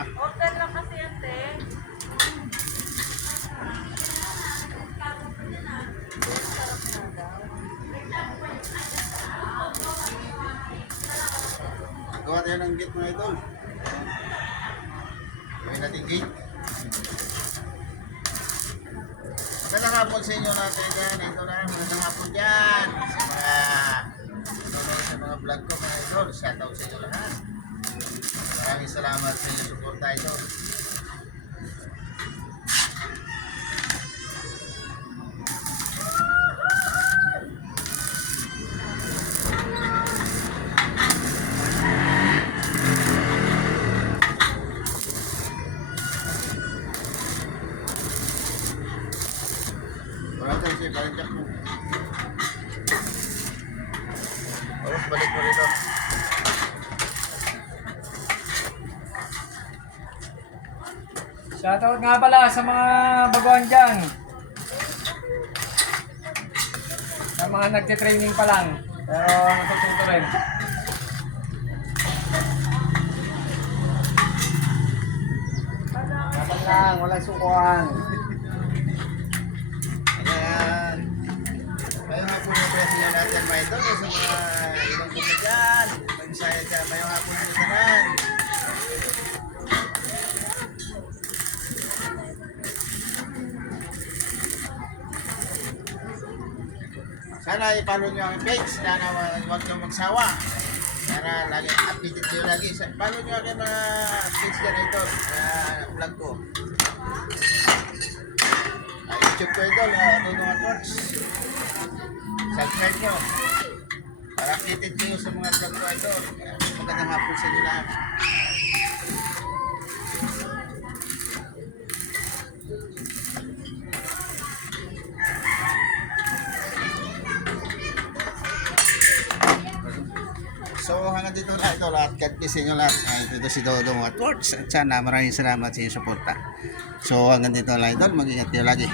Order lang kasi yan, te. Gawa tayo ng gate mga idol. Gawin natin gate. Magandang hapon sa inyo natin dyan. Ito na, magandang hapon dyan. Sa mga sa mga vlog ko mga idol. Shoutout sa inyo lahat. Maraming salamat sa inyo support idol. Wala tayo siya, parang jack mo. Oras, balik mo rito. Shoutout nga pala sa mga baguhan dyan. Sa mga nagtitraining pa lang. Pero natututo rin. Dapat lang, walang sukuhan. Sana i-follow nyo ang page. Sana huwag nyo magsawa. Para lagi updated nyo lagi. Follow nyo aking mga page dyan ito. Sa vlog ko. Ah, YouTube ko ito, uh, Tulungan Talks. Subscribe nyo. Para updated kayo sa mga vlog ko ito. Uh, magandang hapon sa inyo lahat. So hanggang dito na ito lahat. God bless inyo lahat. Ah, ito, ito si Dodong at Words. At sana maraming salamat sa inyong suporta. So hanggang dito lang idol. Mag-ingat kayo lagi.